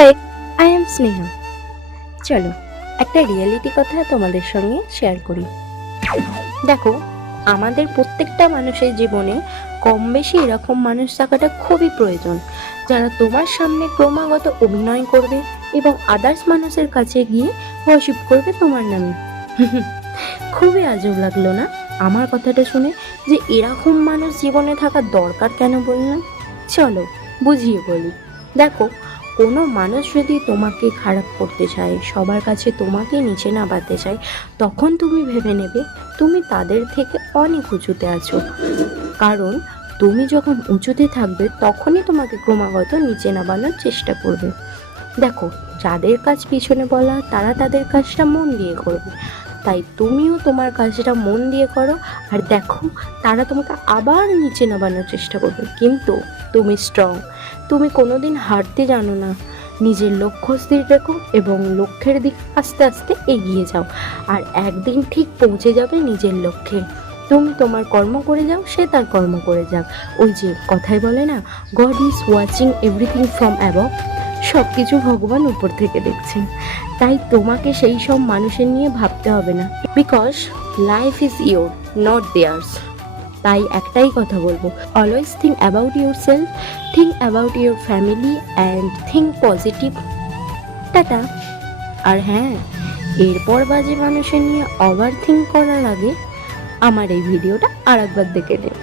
High, I am Sneha. চলো একটা reality কথা তোমাদের সঙ্গে শেয়ার করি। দেখো, আমাদের প্রত্যেকটা মানুষের জীবনে কম বেশি এরকম মানুষ থাকাটা খুবই প্রয়োজন, যারা তোমার সামনে ক্রমাগত অভিনয় করবে এবং আদার্স মানুষের কাছে গিয়ে ওয়ার্শিপ করবে তোমার নামে। খুবই আজব লাগলো না আমার কথাটা শুনে, যে এরকম মানুষ জীবনে থাকা দরকার কেন বললাম? চলো বুঝিয়ে বলি। দেখো, কোনো মানুষ যদি তোমাকে খারাপ করতে চায়, সবার কাছে তোমাকে নিচে নামাতে চায়, তখন তুমি ভেবে নেবে তুমি তাদের থেকে অনেক উঁচুতে আছো। কারণ তুমি যখন উঁচুতে থাকবে তখনই তোমাকে ক্রমাগত নিচে নামানোর চেষ্টা করবে। দেখো, যাদের কাজ পিছনে বলা তারা তাদের কাজটা মন দিয়ে করবে, তাই তুমিও তোমার কাজটা মন দিয়ে করো। আর দেখো, তারা তোমাকে আবার নিচে নামানোর চেষ্টা করবে, কিন্তু তুমি স্ট্রং, তুমি কোনোদিন হারতে জানো না। নিজের লক্ষ্য স্থির রেখো এবং লক্ষ্যের দিকে আস্তে আস্তে এগিয়ে যাও, আর একদিন ঠিক পৌঁছে যাবে নিজের লক্ষ্যে। তুমি তোমার কর্ম করে যাও, সে তার কর্ম করে যাক। ওই যে কথায় বলে না, god is watching everything from above. সব কিছু ভগবান উপর থেকে দেখছেন, তাই তোমাকে সেই সব মানুষের নিয়ে ভাবতে হবে না, because life is your, not theirs. তাই একটাই কথা বলবো, always think about yourself, think about your family and think positive. Tata. আর হ্যাঁ, এরপর বাজে মানুষের নিয়ে ওভার থিঙ্ক করার আগে আমার এই ভিডিওটা আরেকবার দেখে নিন।